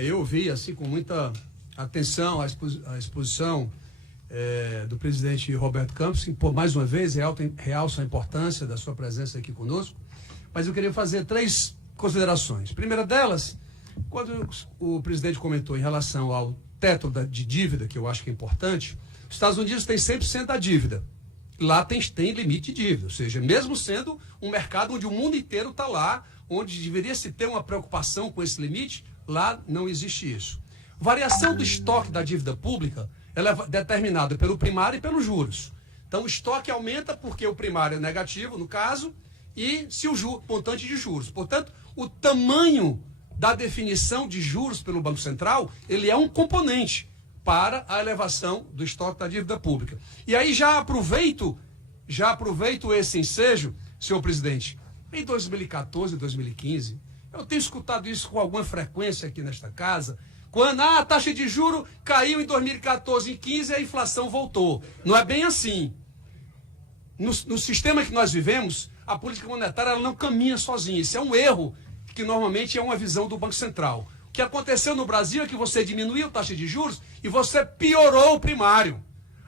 Eu vi assim com muita atenção a exposição do presidente Roberto Campos, que por mais uma vez realça a importância da sua presença aqui conosco, mas eu queria fazer 3 considerações. Primeira delas, quando o presidente comentou em relação ao teto de dívida, que eu acho que é importante, os Estados Unidos têm 100% da dívida. Lá tem limite de dívida, ou seja, mesmo sendo um mercado onde o mundo inteiro está lá, onde deveria se ter uma preocupação com esse limite, lá não existe isso. Variação do estoque da dívida pública, ela é determinada pelo primário e pelos juros. Então o estoque aumenta porque o primário é negativo, no caso, e se o montante de juros. Portanto, o tamanho da definição de juros pelo Banco Central, ele é um componente para a elevação do estoque da dívida pública. E aí já aproveito esse ensejo, senhor presidente. Em 2014 e 2015, eu tenho escutado isso com alguma frequência aqui nesta casa, quando a taxa de juro caiu em 2014 e 2015 a inflação voltou. Não é bem assim. No sistema que nós vivemos, a política monetária ela não caminha sozinha. Isso é um erro que normalmente é uma visão do Banco Central. O que aconteceu no Brasil é que você diminuiu a taxa de juros e você piorou o primário.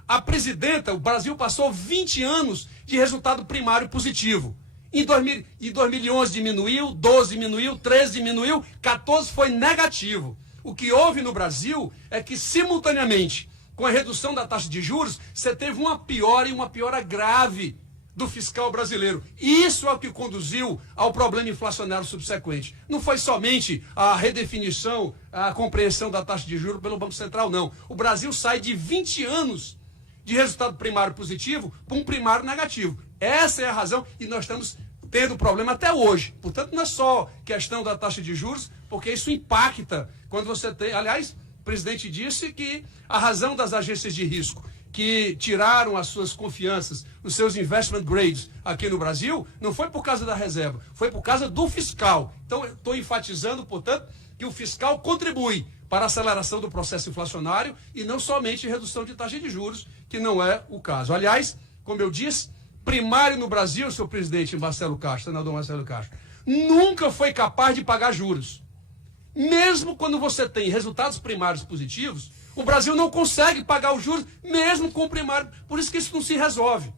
A presidenta, o Brasil passou 20 anos de resultado primário positivo. Em 2011 diminuiu, 12 diminuiu, 13 diminuiu, 14 foi negativo. O que houve no Brasil é que, simultaneamente, com a redução da taxa de juros, você teve uma piora e uma piora grave do fiscal brasileiro. E isso é o que conduziu ao problema inflacionário subsequente. Não foi somente a redefinição, a compreensão da taxa de juros pelo Banco Central, não. O Brasil sai de 20 anos de resultado primário positivo para um primário negativo. Essa é a razão e nós estamos tendo problema até hoje. Portanto, não é só questão da taxa de juros, porque isso impacta quando você tem... Aliás, o presidente disse que a razão das agências de risco que tiraram as suas confianças, os seus investment grades aqui no Brasil, não foi por causa da reserva, foi por causa do fiscal. Então, eu estou enfatizando, portanto, que o fiscal contribui para a aceleração do processo inflacionário e não somente redução de taxa de juros, que não é o caso. Aliás, como eu disse, primário no Brasil, senhor presidente Marcelo Castro, senador Marcelo Castro, nunca foi capaz de pagar juros. Mesmo quando você tem resultados primários positivos, o Brasil não consegue pagar os juros, mesmo com o primário. Por isso que isso não se resolve.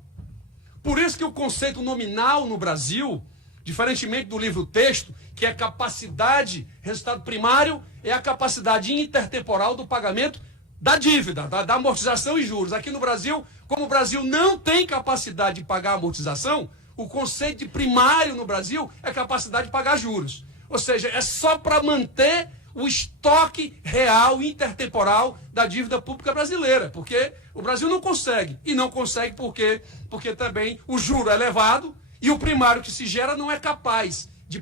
Por isso que o conceito nominal no Brasil, diferentemente do livro-texto, que é capacidade, resultado primário, é a capacidade intertemporal do pagamento da dívida, da amortização e juros. Aqui no Brasil, como o Brasil não tem capacidade de pagar a amortização, o conceito de primário no Brasil é capacidade de pagar juros. Ou seja, é só para manter o estoque real, intertemporal da dívida pública brasileira, porque o Brasil não consegue. E não consegue porque também o juro é elevado e o primário que se gera não é capaz de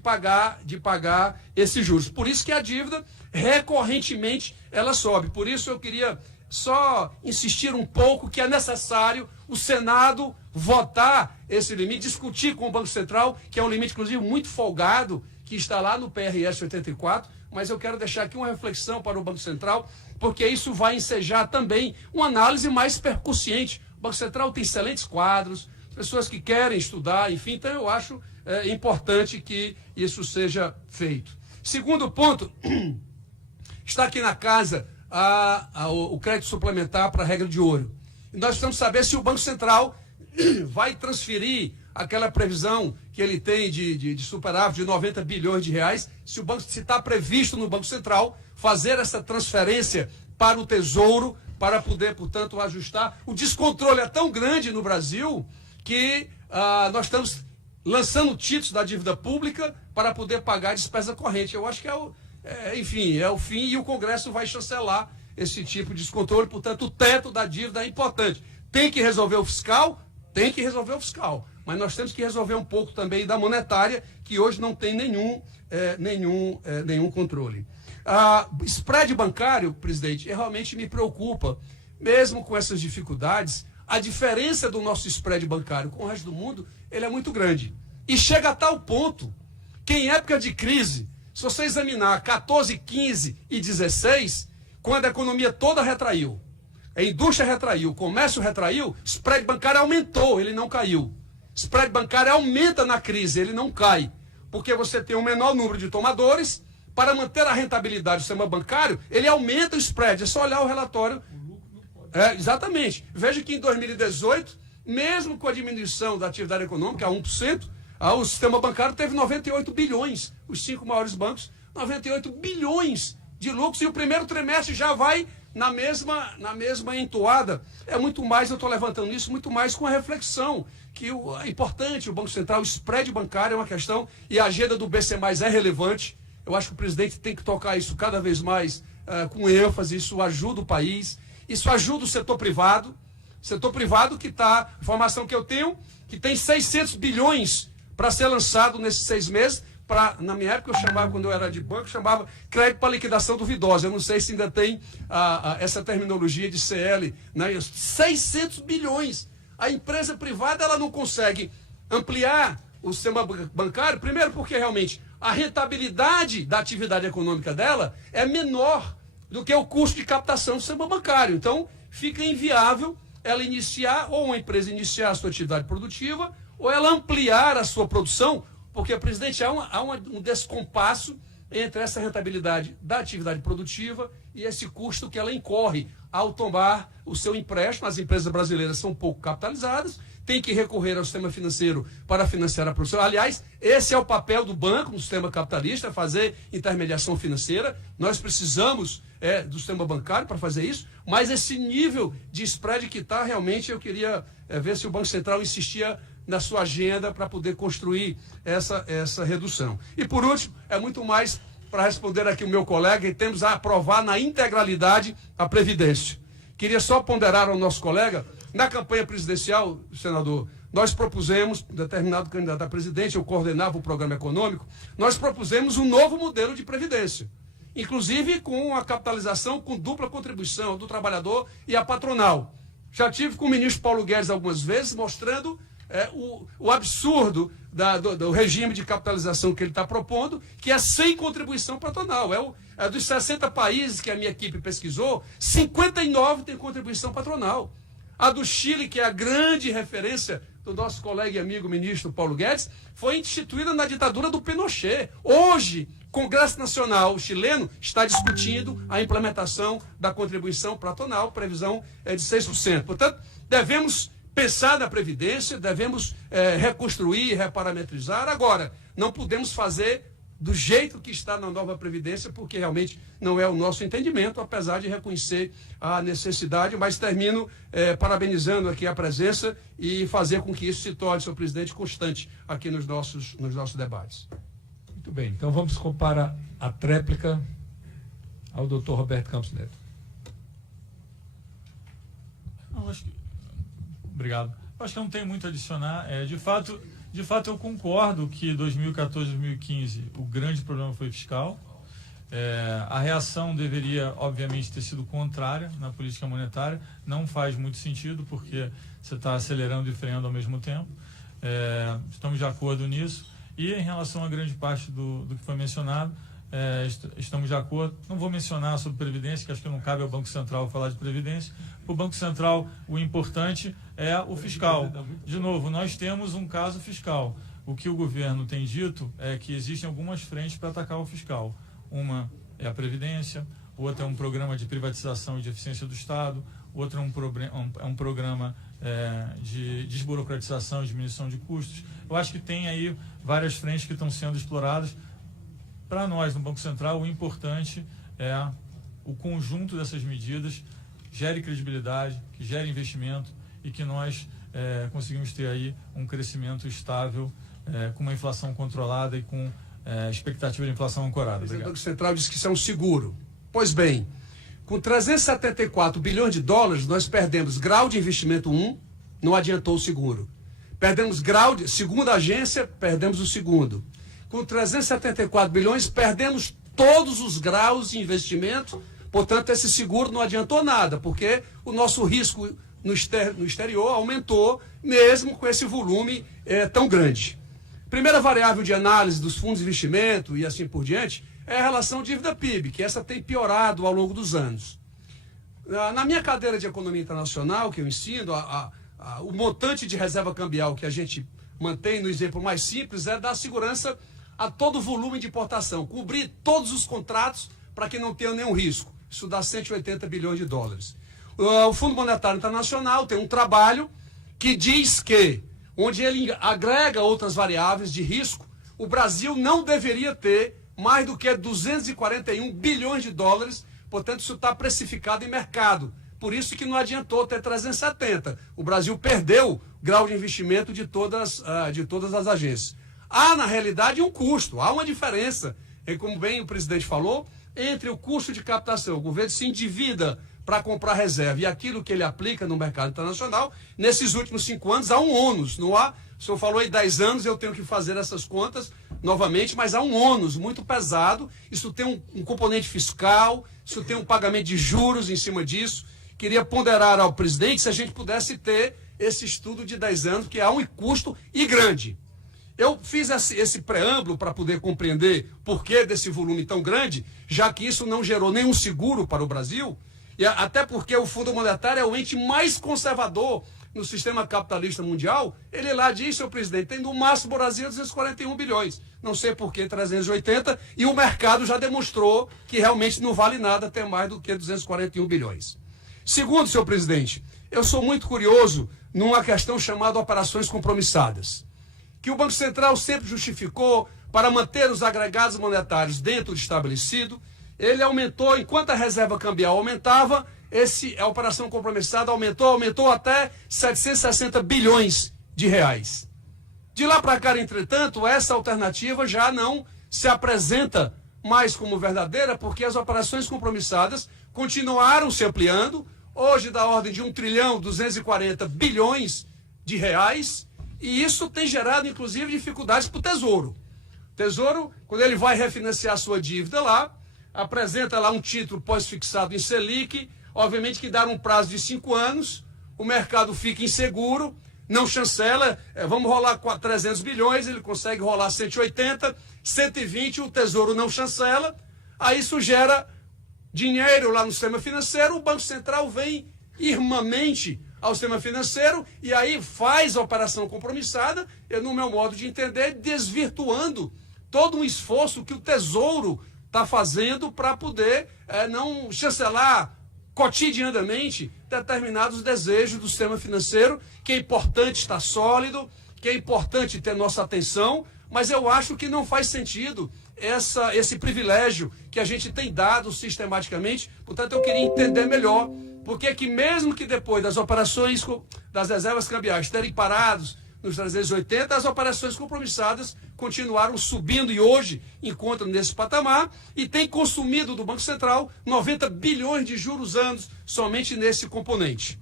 pagar esses juros. Por isso que a dívida, recorrentemente, ela sobe. Por isso eu queria só insistir um pouco que é necessário o Senado votar esse limite, discutir com o Banco Central, que é um limite, inclusive, muito folgado, que está lá no PRS 84, mas eu quero deixar aqui uma reflexão para o Banco Central, porque isso vai ensejar também uma análise mais percussiente. O Banco Central tem excelentes quadros, pessoas que querem estudar, enfim, então eu acho importante que isso seja feito. Segundo ponto, está aqui na casa o crédito suplementar para a regra de ouro. E nós precisamos saber se o Banco Central vai transferir aquela previsão que ele tem de superávit de 90 bilhões de reais, se está previsto no Banco Central fazer essa transferência para o Tesouro, para poder, portanto, ajustar. O descontrole é tão grande no Brasil que nós estamos lançando títulos da dívida pública para poder pagar a despesa corrente. Eu acho que é o fim e o Congresso vai chancelar esse tipo de descontrole. Portanto, o teto da dívida é importante. Tem que resolver o fiscal? Tem que resolver o fiscal. Mas nós temos que resolver um pouco também da monetária, que hoje não tem nenhum controle. Spread bancário, presidente, realmente me preocupa. Mesmo com essas dificuldades, a diferença do nosso spread bancário com o resto do mundo, ele é muito grande. E chega a tal ponto que em época de crise, se você examinar 14, 15 e 16, quando a economia toda retraiu, a indústria retraiu, o comércio retraiu, spread bancário aumentou, ele não caiu. Spread bancário aumenta na crise, ele não cai. Porque você tem um menor número de tomadores, para manter a rentabilidade do sistema bancário, ele aumenta o spread. É só olhar o relatório. Exatamente. Veja que em 2018, mesmo com a diminuição da atividade econômica a 1%, o sistema bancário teve 98 bilhões. Os 5 maiores bancos, 98 bilhões de lucros. E o primeiro trimestre já vai na mesma entoada. É muito mais, eu estou levantando isso, muito mais com a reflexão que é importante, o Banco Central, o spread bancário é uma questão, e a agenda do BC+, é relevante. Eu acho que o presidente tem que tocar isso cada vez mais com ênfase. Isso ajuda o país, isso ajuda o setor privado que está, informação que eu tenho, que tem 600 bilhões para ser lançado nesses 6 meses. Na minha época, eu chamava, quando eu era de banco, chamava crédito para liquidação duvidosa. Eu não sei se ainda tem essa terminologia de CL, né? 600 bilhões. A empresa privada ela não consegue ampliar o sistema bancário, primeiro porque realmente a rentabilidade da atividade econômica dela é menor do que o custo de captação do sistema bancário. Então, fica inviável ela iniciar, ou uma empresa iniciar a sua atividade produtiva, ou ela ampliar a sua produção, porque, presidente, há um descompasso entre essa rentabilidade da atividade produtiva e esse custo que ela incorre ao tomar o seu empréstimo. As empresas brasileiras são pouco capitalizadas, tem que recorrer ao sistema financeiro para financiar a produção. Aliás, esse é o papel do banco no sistema capitalista, fazer intermediação financeira. Nós precisamos do sistema bancário para fazer isso, mas esse nível de spread que está, realmente, eu queria ver se o Banco Central insistia na sua agenda para poder construir essa redução. E, por último, é muito mais para responder aqui o meu colega, e temos a aprovar na integralidade a Previdência. Queria só ponderar ao nosso colega, na campanha presidencial, senador, nós propusemos, determinado candidato a presidente, eu coordenava o programa econômico, nós propusemos um novo modelo de Previdência, inclusive com a capitalização com dupla contribuição do trabalhador e a patronal. Já tive com o ministro Paulo Guedes algumas vezes, mostrando o absurdo do regime de capitalização que ele está propondo, que é sem contribuição patronal. Dos 60 países que a minha equipe pesquisou, 59 tem contribuição patronal. A do Chile, que é a grande referência do nosso colega e amigo ministro Paulo Guedes, foi instituída na ditadura do Pinochet. Hoje, o Congresso Nacional chileno está discutindo a implementação da contribuição patronal, previsão é de 6%. Portanto, devemos pensar na Previdência, devemos reconstruir, reparametrizar. Agora, não podemos fazer do jeito que está na nova Previdência, porque realmente não é o nosso entendimento, apesar de reconhecer a necessidade, mas termino parabenizando aqui a presença e fazer com que isso se torne, senhor presidente, constante aqui nos nossos debates. Muito bem, então vamos para a tréplica ao doutor Roberto Campos Neto. Obrigado. Acho que não tem muito a adicionar. De fato, eu concordo que 2014, 2015 o grande problema foi fiscal. A reação deveria, obviamente, ter sido contrária na política monetária. Não faz muito sentido, porque você está acelerando e freando ao mesmo tempo. Estamos de acordo nisso. E em relação a grande parte do que foi mencionado, estamos de acordo. Não vou mencionar sobre Previdência, que acho que não cabe ao Banco Central falar de Previdência. Para o Banco Central, o importante é o fiscal. De novo, nós temos um caso fiscal. O que o governo tem dito é que existem algumas frentes para atacar o fiscal. Uma é a Previdência, outra é um programa de privatização e de eficiência do Estado, outra é um programa de desburocratização e diminuição de custos. Eu acho que tem aí várias frentes que estão sendo exploradas. Para nós, no Banco Central, o importante é o conjunto dessas medidas gere credibilidade, que gere investimento e que nós conseguimos ter aí um crescimento estável, com uma inflação controlada e com expectativa de inflação ancorada. O Banco Central disse que isso é um seguro. Pois bem, com 374 bilhões de dólares, nós perdemos grau de investimento 1, não adiantou o seguro. Perdemos grau de segunda agência, perdemos o segundo. Com 374 bilhões, perdemos todos os graus de investimento. Portanto, esse seguro não adiantou nada, porque o nosso risco no exterior aumentou, mesmo com esse volume tão grande. Primeira variável de análise dos fundos de investimento e assim por diante é a relação dívida-PIB, que essa tem piorado ao longo dos anos. Na minha cadeira de Economia Internacional, que eu ensino, o montante de reserva cambial que a gente mantém, no exemplo mais simples, é da segurança a todo o volume de importação, cobrir todos os contratos para que não tenha nenhum risco. Isso dá 180 bilhões de dólares. O Fundo Monetário Internacional tem um trabalho que diz que, onde ele agrega outras variáveis de risco, o Brasil não deveria ter mais do que 241 bilhões de dólares, portanto isso está precificado em mercado. Por isso que não adiantou ter 370. O Brasil perdeu o grau de investimento de todas as agências. Há, na realidade, um custo, há uma diferença, e como bem o presidente falou, entre o custo de captação. O governo se endivida para comprar reserva e aquilo que ele aplica no mercado internacional. Nesses últimos 5 anos há um ônus, não há? O senhor falou em 10 anos, eu tenho que fazer essas contas novamente, mas há um ônus muito pesado. Isso tem um componente fiscal, isso tem um pagamento de juros em cima disso. Queria ponderar ao presidente se a gente pudesse ter esse estudo de 10 anos, que há um custo e grande. Eu fiz esse preâmbulo para poder compreender por que desse volume tão grande, já que isso não gerou nenhum seguro para o Brasil, e até porque o Fundo Monetário é o ente mais conservador no sistema capitalista mundial. Ele lá diz, senhor presidente, tem no máximo o Brasil 241 bilhões. Não sei por que 380, e o mercado já demonstrou que realmente não vale nada ter mais do que 241 bilhões. Segundo, senhor presidente, eu sou muito curioso numa questão chamada operações compromissadas, que o Banco Central sempre justificou para manter os agregados monetários dentro do estabelecido. Ele aumentou, enquanto a reserva cambial aumentava, a operação compromissada aumentou até 760 bilhões de reais. De lá para cá, entretanto, essa alternativa já não se apresenta mais como verdadeira, porque as operações compromissadas continuaram se ampliando, hoje da ordem de 1 trilhão 240 bilhões de reais, e isso tem gerado, inclusive, dificuldades para o Tesouro. O Tesouro, quando ele vai refinanciar a sua dívida lá, apresenta lá um título pós-fixado em Selic, obviamente que dá um prazo de 5 anos, o mercado fica inseguro, não chancela, vamos rolar 300 bilhões, ele consegue rolar 180, 120, o Tesouro não chancela, aí isso gera dinheiro lá no sistema financeiro, o Banco Central vem irmãmente ao sistema financeiro e aí faz a operação compromissada, no meu modo de entender, desvirtuando todo um esforço que o Tesouro está fazendo para poder não chancelar cotidianamente determinados desejos do sistema financeiro, que é importante estar sólido, que é importante ter nossa atenção, mas eu acho que não faz sentido esse privilégio que a gente tem dado sistematicamente. Portanto, eu queria entender melhor porque que mesmo que depois das operações das reservas cambiais terem parados nos 380, as operações compromissadas continuaram subindo e hoje encontram nesse patamar e tem consumido do Banco Central 90 bilhões de juros anos somente nesse componente.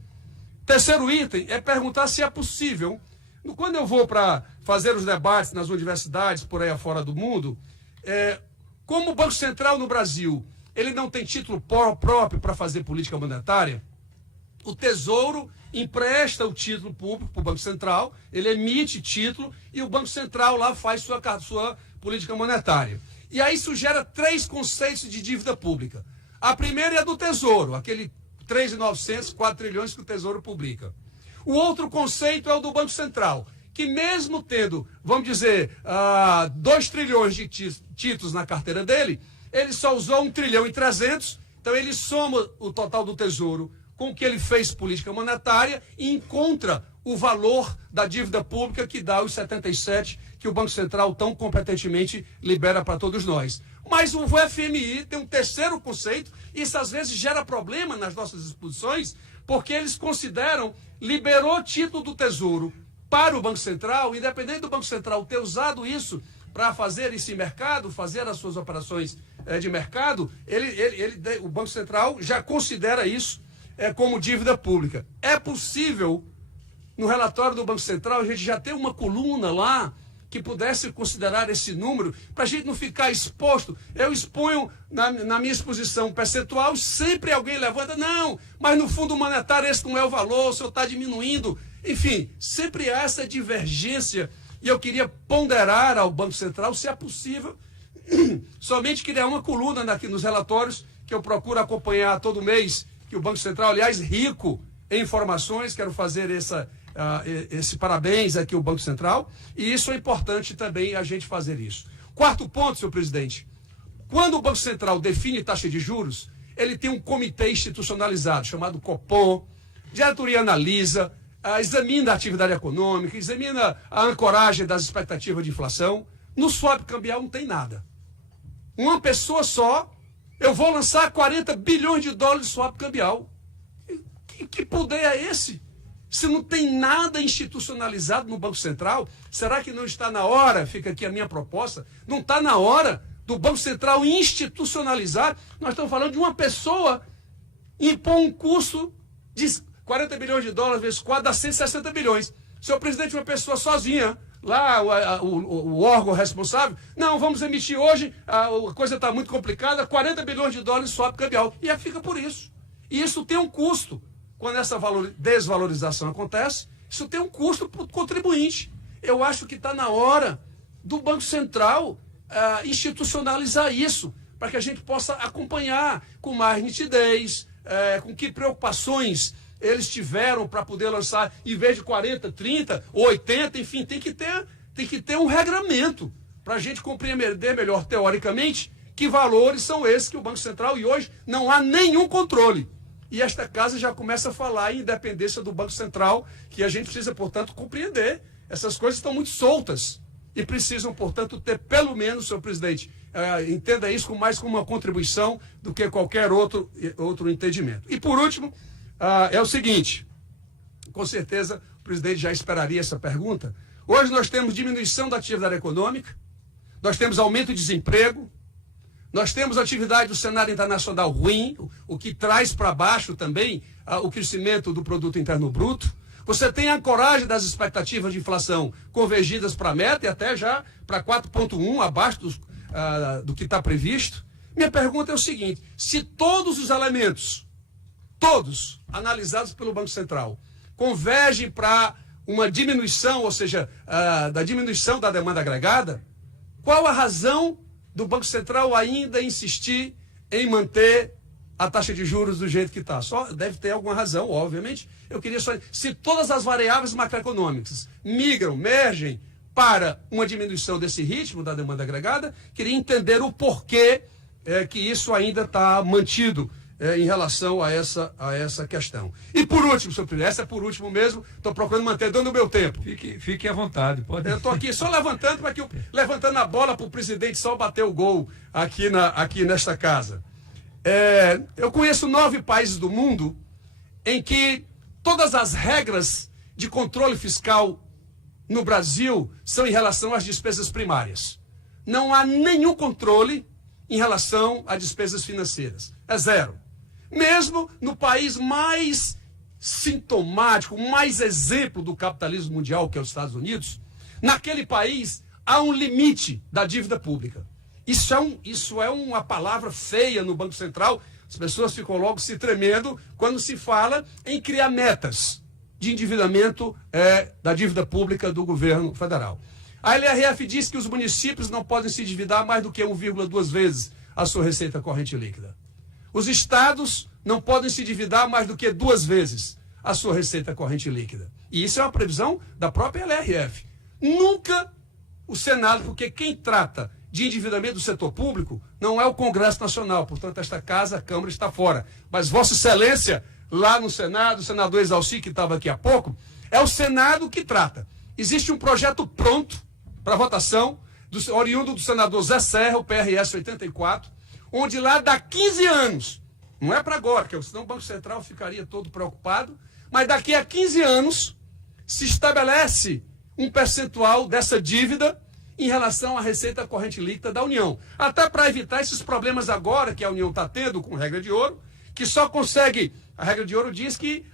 Terceiro item é perguntar se é possível, quando eu vou para fazer os debates nas universidades por aí afora do mundo, como o Banco Central no Brasil ele não tem título próprio para fazer política monetária, o Tesouro empresta o título público para o Banco Central, ele emite título e o Banco Central lá faz sua política monetária. E aí isso gera 3 conceitos de dívida pública. A primeira é a do Tesouro, aquele 3.900, 4 trilhões que o Tesouro publica. O outro conceito é o do Banco Central, que mesmo tendo, vamos dizer, 2 trilhões de títulos na carteira dele, ele só usou 1 trilhão e 300, então ele soma o total do Tesouro com o que ele fez política monetária e encontra o valor da dívida pública que dá os 77 que o Banco Central tão competentemente libera para todos nós. Mas o FMI tem um terceiro conceito, e isso às vezes gera problema nas nossas exposições, porque eles consideram, liberou título do Tesouro para o Banco Central, independente do Banco Central ter usado isso para fazer esse mercado, fazer as suas operações de mercado, o Banco Central já considera isso como dívida pública. É possível, no relatório do Banco Central, a gente já ter uma coluna lá que pudesse considerar esse número, para a gente não ficar exposto. Eu exponho na minha exposição percentual, sempre alguém levanta, não, mas no Fundo Monetário esse não é o valor, o senhor está diminuindo. Enfim, sempre há essa divergência, e eu queria ponderar ao Banco Central se é possível somente criar uma coluna aqui nos relatórios, que eu procuro acompanhar todo mês, que o Banco Central, aliás, rico em informações, quero fazer esse parabéns aqui ao Banco Central, e isso é importante também a gente fazer isso. Quarto ponto, senhor presidente. Quando o Banco Central define taxa de juros, ele tem um comitê institucionalizado, chamado Copom, diretoria analisa, examina a atividade econômica, examina a ancoragem das expectativas de inflação. No swap cambial não tem nada. Uma pessoa só, eu vou lançar 40 bilhões de dólares de swap cambial. Que poder é esse? Se não tem nada institucionalizado no Banco Central, será que não está na hora, fica aqui a minha proposta, não está na hora do Banco Central institucionalizar? Nós estamos falando de uma pessoa impor um custo de 40 bilhões de dólares vezes 4 dá 160 bilhões. Senhor presidente, uma pessoa sozinha, lá o órgão responsável, não, vamos emitir hoje, a coisa está muito complicada, 40 bilhões de dólares swap cambial. E aí fica por isso. E isso tem um custo. Quando essa desvalorização acontece, isso tem um custo para o contribuinte. Eu acho que está na hora do Banco Central institucionalizar isso, para que a gente possa acompanhar com mais nitidez, com que preocupações eles tiveram para poder lançar, em vez de 40, 30 ou 80, enfim, tem que ter um regramento para a gente compreender melhor, teoricamente, que valores são esses que o Banco Central, e hoje não há nenhum controle. E esta casa já começa a falar em independência do Banco Central, que a gente precisa, portanto, compreender. Essas coisas estão muito soltas e precisam, portanto, ter pelo menos, senhor presidente, entenda isso mais como uma contribuição do que qualquer outro entendimento. E, por último, é o seguinte, com certeza o presidente já esperaria essa pergunta. Hoje nós temos diminuição da atividade econômica, nós temos aumento de desemprego, nós temos a atividade do cenário internacional ruim, o que traz para baixo também o crescimento do produto interno bruto. Você tem a ancoragem das expectativas de inflação convergidas para a meta e até já para 4,1, abaixo do que está previsto. Minha pergunta é o seguinte, se todos os elementos, todos analisados pelo Banco Central, convergem para uma diminuição, ou seja, da diminuição da demanda agregada, qual a razão do Banco Central ainda insistir em manter a taxa de juros do jeito que está? Só deve ter alguma razão, obviamente. Eu queria só... Se todas as variáveis macroeconômicas mergem para uma diminuição desse ritmo da demanda agregada, queria entender o porquê que isso ainda está mantido em relação a essa questão. E por último, senhor presidente, essa é por último mesmo, estou procurando manter, dando o meu tempo. Fique à vontade. Pode... Eu estou aqui só levantando, levantando a bola para o presidente só bater o gol aqui nesta casa. Eu conheço 9 países do mundo em que todas as regras de controle fiscal no Brasil são em relação às despesas primárias. Não há nenhum controle em relação a despesas financeiras. É zero. Mesmo no país mais sintomático, mais exemplo do capitalismo mundial, que é os Estados Unidos, naquele país há um limite da dívida pública. Isso é uma palavra feia no Banco Central. As pessoas ficam logo se tremendo quando se fala em criar metas de endividamento da dívida pública do governo federal. A LRF diz que os municípios não podem se endividar mais do que 1,2 vezes a sua receita corrente líquida. Os estados não podem se endividar mais do que 2 vezes a sua receita corrente líquida. E isso é uma previsão da própria LRF. Nunca o Senado, porque quem trata de endividamento do setor público não é o Congresso Nacional, portanto esta casa, a Câmara está fora. Mas Vossa Excelência, lá no Senado, o senador Exalci, que estava aqui há pouco, é o Senado que trata. Existe um projeto pronto para votação, oriundo do senador Zé Serra, o PRS 84, onde lá dá 15 anos, não é para agora, porque senão o Banco Central ficaria todo preocupado, mas daqui a 15 anos se estabelece um percentual dessa dívida em relação à receita corrente líquida da União. Até para evitar esses problemas agora que a União está tendo com regra de ouro, que só consegue, a regra de ouro diz que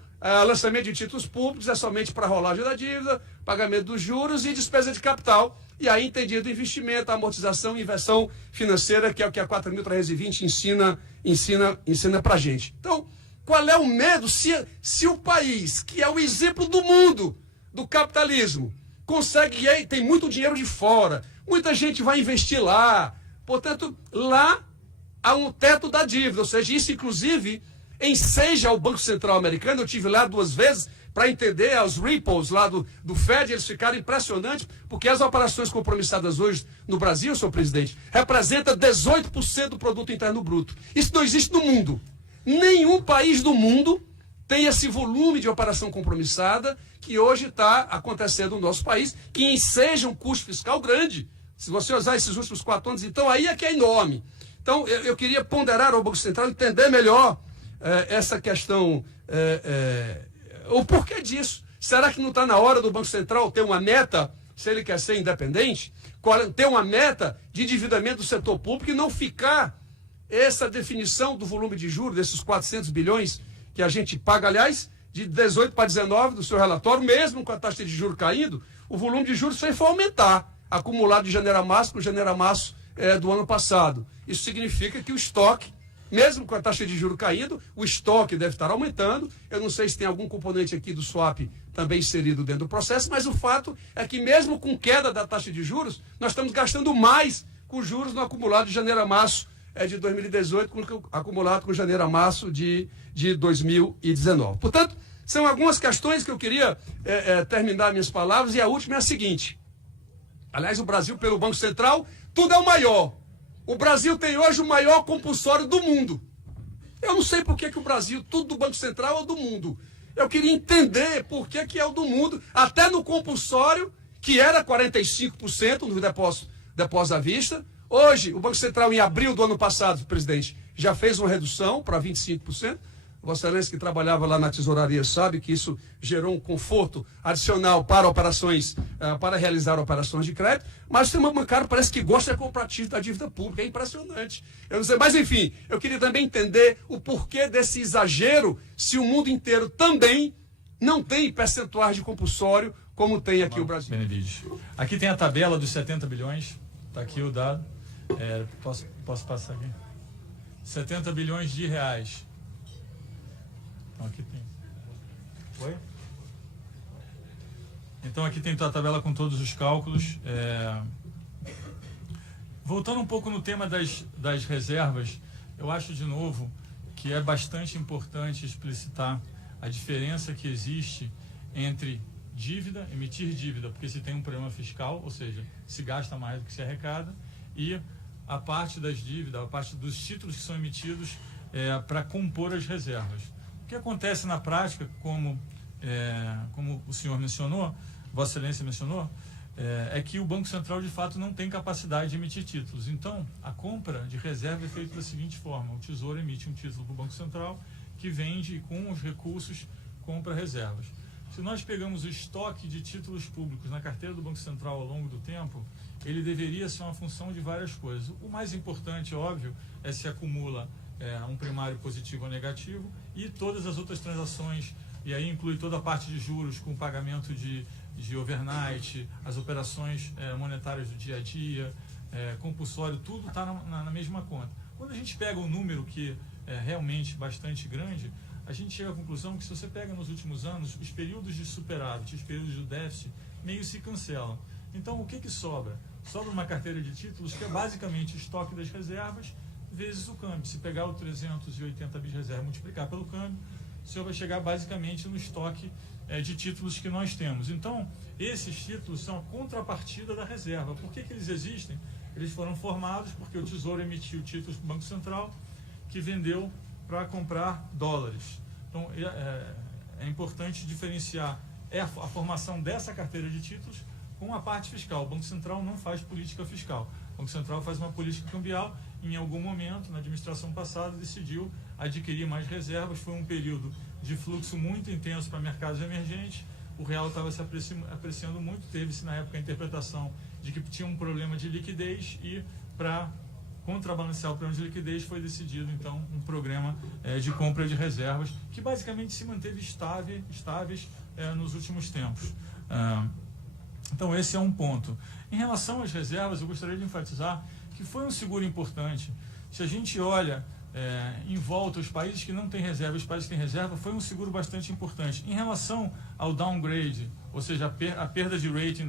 lançamento de títulos públicos é somente para rolagem da dívida, pagamento dos juros e despesa de capital. E aí entendido investimento, amortização e inversão financeira, que é o que a 4.320 ensina para a gente. Então, qual é o medo se o país, que é o exemplo do mundo do capitalismo, consegue, tem muito dinheiro de fora, muita gente vai investir lá, portanto, lá há um teto da dívida, ou seja, isso inclusive enseja o Banco Central americano. Eu tive lá 2 vezes para entender os repos lá do Fed, eles ficaram impressionantes, porque as operações compromissadas hoje no Brasil, senhor presidente, representa 18% do produto interno bruto. Isso não existe no mundo. Nenhum país do mundo tem esse volume de operação compromissada que hoje está acontecendo no nosso país, que enseja um custo fiscal grande. Se você usar esses últimos 4 anos, então aí é que é enorme. Então, eu queria ponderar ao Banco Central, entender melhor essa questão, o porquê disso. Será que não está na hora do Banco Central ter uma meta, se ele quer ser independente, ter uma meta de endividamento do setor público e não ficar essa definição do volume de juros, desses 400 bilhões que a gente paga, aliás, de 18 para 19 do seu relatório, mesmo com a taxa de juros caindo, o volume de juros foi aumentar, acumulado de janeiro a março com janeiro a março do ano passado. Isso significa que o estoque, mesmo com a taxa de juros caindo, o estoque deve estar aumentando. Eu não sei se tem algum componente aqui do swap também inserido dentro do processo, mas o fato é que mesmo com queda da taxa de juros, nós estamos gastando mais com juros no acumulado de janeiro a março de 2018, acumulado com janeiro a março de 2019. Portanto, são algumas questões que eu queria terminar minhas palavras, e a última é a seguinte. Aliás, o Brasil, pelo Banco Central, tudo é o maior. O Brasil tem hoje o maior compulsório do mundo. Eu não sei por que o Brasil, tudo do Banco Central é o do mundo. Eu queria entender por que é o do mundo, até no compulsório, que era 45% no depósito à vista. Hoje, o Banco Central, em abril do ano passado, presidente, já fez uma redução para 25%. Vossa Excelência, que trabalhava lá na tesouraria, sabe que isso gerou um conforto adicional para operações, para realizar operações de crédito. Mas o sistema bancário parece que gosta de comprar da dívida pública. É impressionante. Eu não sei, mas enfim, eu queria também entender o porquê desse exagero, se o mundo inteiro também não tem percentuais de compulsório, como tem aqui o Brasil. Benevides. Aqui tem a tabela dos 70 bilhões. Está aqui o dado. Posso passar aqui? 70 bilhões de reais. Aqui tem. Oi? Então aqui tem a tabela com todos os cálculos. Voltando um pouco no tema das reservas, eu acho de novo que é bastante importante explicitar a diferença que existe entre dívida, emitir dívida, porque se tem um problema fiscal, ou seja, se gasta mais do que se arrecada, e a parte das dívidas, a parte dos títulos que são emitidos para compor as reservas. O que acontece na prática, como o senhor mencionou, Vossa Excelência mencionou, é que o Banco Central, de fato, não tem capacidade de emitir títulos. Então, a compra de reserva é feita da seguinte forma: o Tesouro emite um título para o Banco Central, que vende e com os recursos compra reservas. Se nós pegamos o estoque de títulos públicos na carteira do Banco Central ao longo do tempo, ele deveria ser uma função de várias coisas. O mais importante, óbvio, é se acumula um primário positivo ou negativo, e todas as outras transações, e aí inclui toda a parte de juros com pagamento de overnight, as operações monetárias do dia a dia, compulsório, tudo está na mesma conta. Quando a gente pega um número que é realmente bastante grande, a gente chega à conclusão que, se você pega nos últimos anos, os períodos de superávit, os períodos de déficit, meio se cancelam. Então, o que sobra? Sobra uma carteira de títulos que é basicamente o estoque das reservas vezes o câmbio. Se pegar o 380 bis de reserva e multiplicar pelo câmbio, o senhor vai chegar basicamente no estoque de títulos que nós temos. Então, esses títulos são a contrapartida da reserva. Por que eles existem? Eles foram formados porque o Tesouro emitiu títulos para o Banco Central, que vendeu para comprar dólares. Então, é importante diferenciar a formação dessa carteira de títulos com a parte fiscal. O Banco Central não faz política fiscal. O Banco Central faz uma política cambial. Em algum momento, na administração passada, decidiu adquirir mais reservas. Foi um período de fluxo muito intenso para mercados emergentes. O real estava se apreciando muito. Teve-se, na época, a interpretação de que tinha um problema de liquidez, e para contrabalancear o problema de liquidez foi decidido, então, um programa de compra de reservas que basicamente se manteve estáveis nos últimos tempos. Então, esse é um ponto. Em relação às reservas, eu gostaria de enfatizar que foi um seguro importante. Se a gente olha em volta os países que não têm reserva, os países que têm reserva, foi um seguro bastante importante. Em relação ao downgrade, ou seja, a perda de rating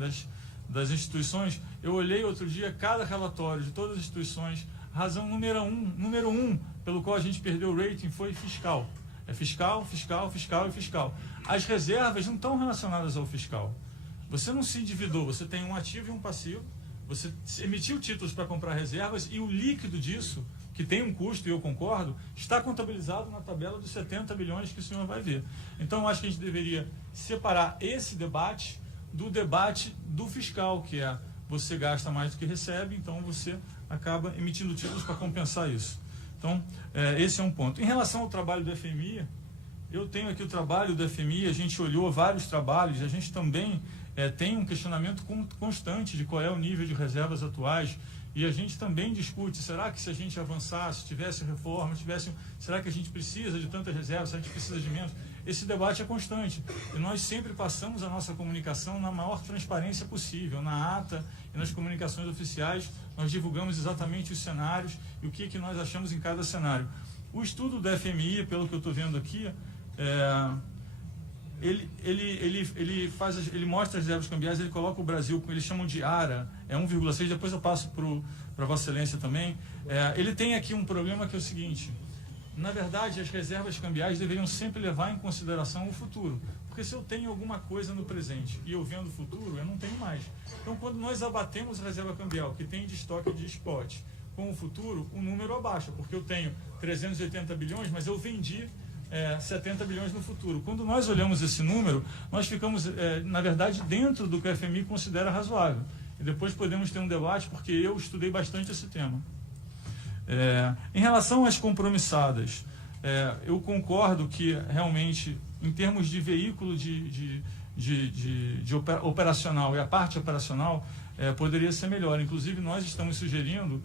das instituições, eu olhei outro dia cada relatório de todas as instituições. A razão número um pelo qual a gente perdeu o rating foi fiscal. É fiscal, fiscal, fiscal e fiscal. As reservas não estão relacionadas ao fiscal. Você não se endividou, você tem um ativo e um passivo, você emitiu títulos para comprar reservas e o líquido disso, que tem um custo, e eu concordo, está contabilizado na tabela dos 70 bilhões que o senhor vai ver. Então, eu acho que a gente deveria separar esse debate do debate do fiscal, que é você gasta mais do que recebe, então você acaba emitindo títulos para compensar isso. Então, esse é um ponto. Em relação ao trabalho do FMI, eu tenho aqui o trabalho do FMI, a gente olhou vários trabalhos, a gente também tem um questionamento constante de qual é o nível de reservas atuais, e a gente também discute, será que se a gente avançasse, tivesse reforma, será que a gente precisa de tantas reservas, se a gente precisa de menos? Esse debate é constante, e nós sempre passamos a nossa comunicação na maior transparência possível, na ata e nas comunicações oficiais, nós divulgamos exatamente os cenários e o que nós achamos em cada cenário. O estudo do FMI, pelo que eu estou vendo aqui, ele mostra as reservas cambiais, ele coloca o Brasil, eles chamam de ARA, é 1,6, depois eu passo para Vossa Excelência também. Ele tem aqui um problema que é o seguinte: na verdade, as reservas cambiais deveriam sempre levar em consideração o futuro, porque se eu tenho alguma coisa no presente e eu vendo o futuro, eu não tenho mais. Então, quando nós abatemos a reserva cambial, que tem de estoque de spot, com o futuro, o número abaixa, porque eu tenho 380 bilhões, mas eu vendi 70 bilhões no futuro. Quando nós olhamos esse número, nós ficamos, na verdade, dentro do que o FMI considera razoável. E depois podemos ter um debate, porque eu estudei bastante esse tema. Em relação às compromissadas, eu concordo que, realmente, em termos de veículo de operacional e a parte operacional, poderia ser melhor. Inclusive, nós estamos sugerindo,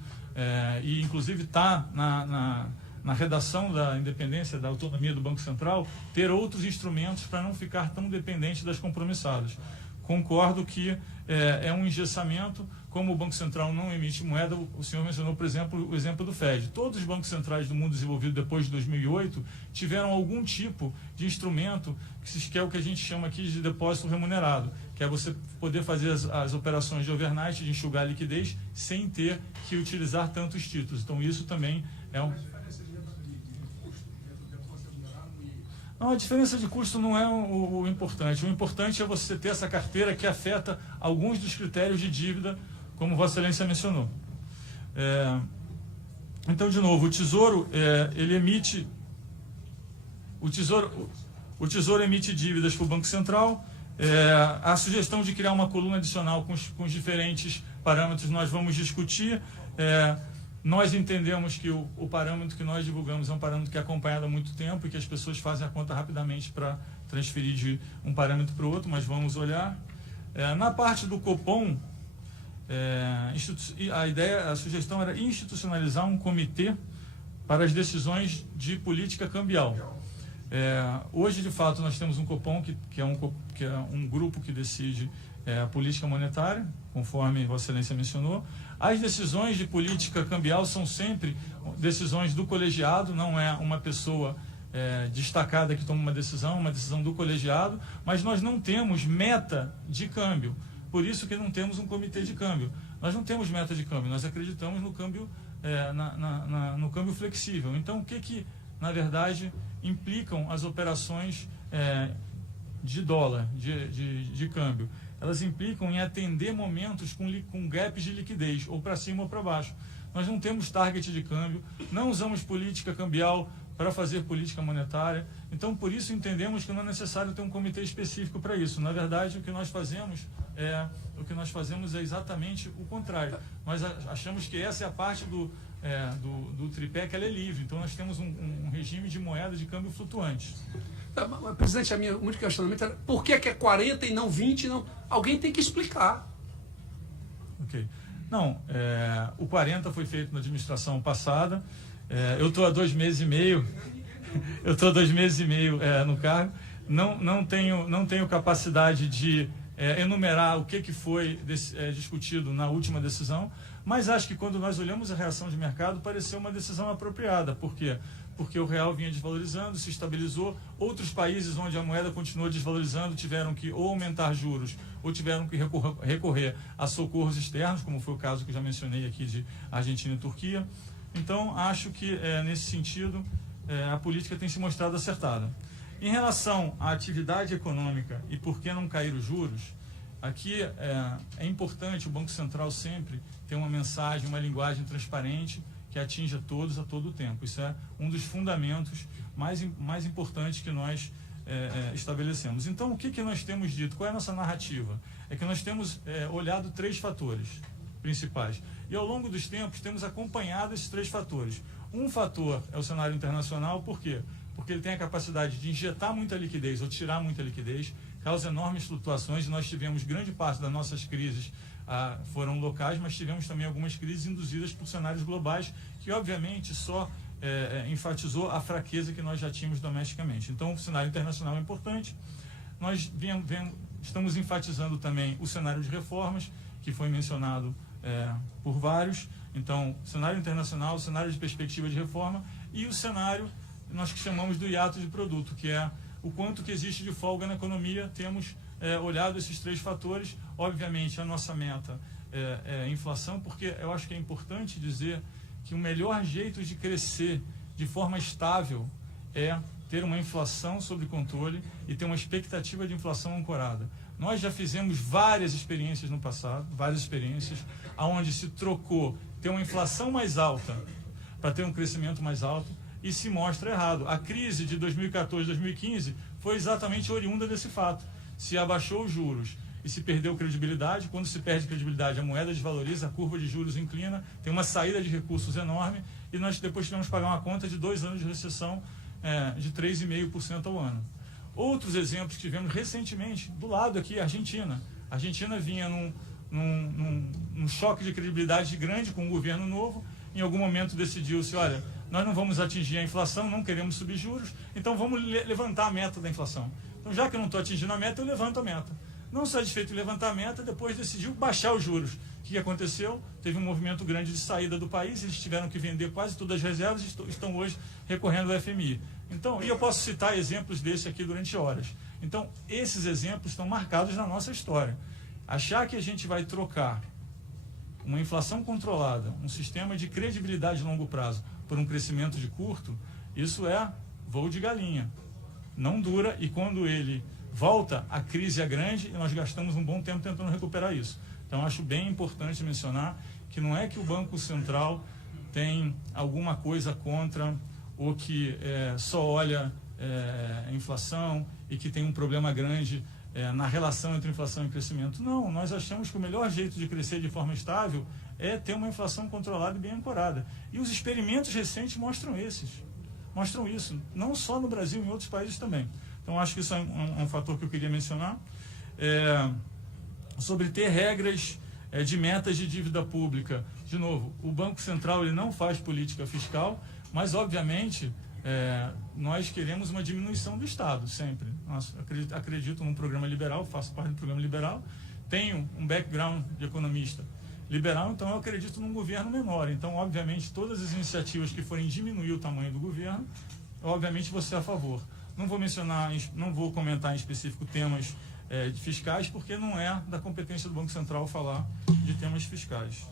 e inclusive está na redação da independência, da autonomia do Banco Central, ter outros instrumentos para não ficar tão dependente das compromissadas. Concordo que é um engessamento, como o Banco Central não emite moeda, o senhor mencionou, por exemplo, o exemplo do FED. Todos os bancos centrais do mundo desenvolvido depois de 2008 tiveram algum tipo de instrumento, que é o que a gente chama aqui de depósito remunerado, que é você poder fazer as operações de overnight, de enxugar a liquidez, sem ter que utilizar tantos títulos. Então, isso também é um... Não, a diferença de custo não é o importante. O importante é você ter essa carteira que afeta alguns dos critérios de dívida, como Vossa Excelência mencionou. Então, de novo, o Tesouro, ele emite... O Tesouro emite dívidas para o Banco Central. A sugestão de criar uma coluna adicional com os diferentes parâmetros nós vamos discutir. Nós entendemos que o parâmetro que nós divulgamos é um parâmetro que é acompanhado há muito tempo e que as pessoas fazem a conta rapidamente para transferir de um parâmetro para o outro, mas vamos olhar. Na parte do Copom, a sugestão era institucionalizar um comitê para as decisões de política cambial. Hoje, de fato, nós temos um Copom, que é um grupo que decide a política monetária, conforme Vossa Excelência mencionou. As decisões de política cambial são sempre decisões do colegiado, não é uma pessoa destacada que toma uma decisão do colegiado, mas nós não temos meta de câmbio, por isso que não temos um comitê de câmbio. Nós não temos meta de câmbio, nós acreditamos no câmbio, no câmbio flexível. Então, o que na verdade, implicam as operações de dólar, de câmbio? Elas implicam em atender momentos com gaps de liquidez, ou para cima ou para baixo. Nós não temos target de câmbio, não usamos política cambial para fazer política monetária. Então, por isso, entendemos que não é necessário ter um comitê específico para isso. Na verdade, o que nós fazemos é exatamente o contrário. Nós achamos que essa é a parte do tripé, que ela é livre. Então, nós temos um regime de moeda de câmbio flutuante. Presidente, o meu único questionamento era por que é 40 e não 20? Não? Alguém tem que explicar. Ok. Não, o 40 foi feito na administração passada. Eu estou há 2 meses e meio. Eu estou há 2 meses e meio no cargo. Não tenho capacidade de enumerar o que foi discutido na última decisão, mas acho que quando nós olhamos a reação de mercado, pareceu uma decisão apropriada. Por quê? Porque o real vinha desvalorizando, se estabilizou. Outros países onde a moeda continuou desvalorizando tiveram que ou aumentar juros ou tiveram que recorrer a socorros externos, como foi o caso que eu já mencionei aqui de Argentina e Turquia. Então, acho que, nesse sentido, a política tem se mostrado acertada. Em relação à atividade econômica e por que não cair os juros, aqui é importante o Banco Central sempre ter uma mensagem, uma linguagem transparente que atinja todos a todo o tempo. Isso é um dos fundamentos mais importantes que nós estabelecemos. Então, o que nós temos dito? Qual é a nossa narrativa? É que nós temos olhado 3 fatores principais. E ao longo dos tempos temos acompanhado esses 3 fatores. Um fator é o cenário internacional, por quê? Porque ele tem a capacidade de injetar muita liquidez ou tirar muita liquidez, causa enormes flutuações, e nós tivemos grande parte das nossas crises foram locais, mas tivemos também algumas crises induzidas por cenários globais, que obviamente só enfatizou a fraqueza que nós já tínhamos domesticamente. Então, o cenário internacional é importante. Nós estamos enfatizando também o cenário de reformas, que foi mencionado por vários. Então, cenário internacional, cenário de perspectiva de reforma e o cenário, nós que chamamos do hiato de produto, que é o quanto que existe de folga na economia. Temos olhado esses 3 fatores. Obviamente, a nossa meta é a inflação, porque eu acho que é importante dizer que o melhor jeito de crescer de forma estável é ter uma inflação sob controle e ter uma expectativa de inflação ancorada. Nós já fizemos várias experiências no passado, onde se trocou ter uma inflação mais alta para ter um crescimento mais alto e se mostra errado. A crise de 2014, 2015 foi exatamente oriunda desse fato. Se abaixou os juros e se perdeu credibilidade. Quando se perde credibilidade, a moeda desvaloriza, a curva de juros inclina, tem uma saída de recursos enorme e nós depois tivemos que pagar uma conta de 2 anos de recessão de 3,5% ao ano. Outros exemplos que tivemos recentemente, do lado aqui, a Argentina. A Argentina vinha num choque de credibilidade grande com o governo novo. Em algum momento decidiu-se, olha, nós não vamos atingir a inflação, não queremos subir juros, então vamos levantar a meta da inflação. Então, já que eu não estou atingindo a meta, eu levanto a meta. Não satisfeito em levantar a meta, depois decidiu baixar os juros. O que aconteceu? Teve um movimento grande de saída do país, eles tiveram que vender quase todas as reservas e estão hoje recorrendo ao FMI. Então, e eu posso citar exemplos desse aqui durante horas. Então, esses exemplos estão marcados na nossa história. Achar que a gente vai trocar uma inflação controlada, um sistema de credibilidade de longo prazo, por um crescimento de curto, isso é voo de galinha. Não dura, e quando ele volta, a crise é grande e nós gastamos um bom tempo tentando recuperar isso. Então, acho bem importante mencionar que não é que o Banco Central tem alguma coisa contra ou que só olha a inflação e que tem um problema grande na relação entre inflação e crescimento. Não, nós achamos que o melhor jeito de crescer de forma estável é ter uma inflação controlada e bem ancorada. E os experimentos recentes mostram isso, não só no Brasil, em outros países também. Então, acho que isso é um fator que eu queria mencionar. Sobre ter regras de metas de dívida pública. De novo, o Banco Central ele não faz política fiscal, mas, obviamente, nós queremos uma diminuição do Estado, sempre. Acredito num programa liberal, faço parte do programa liberal, tenho um background de economista liberal, então eu acredito num governo menor. Então, obviamente, todas as iniciativas que forem diminuir o tamanho do governo, obviamente, vou ser a favor. Não vou comentar em específico temas fiscais, porque não é da competência do Banco Central falar de temas fiscais.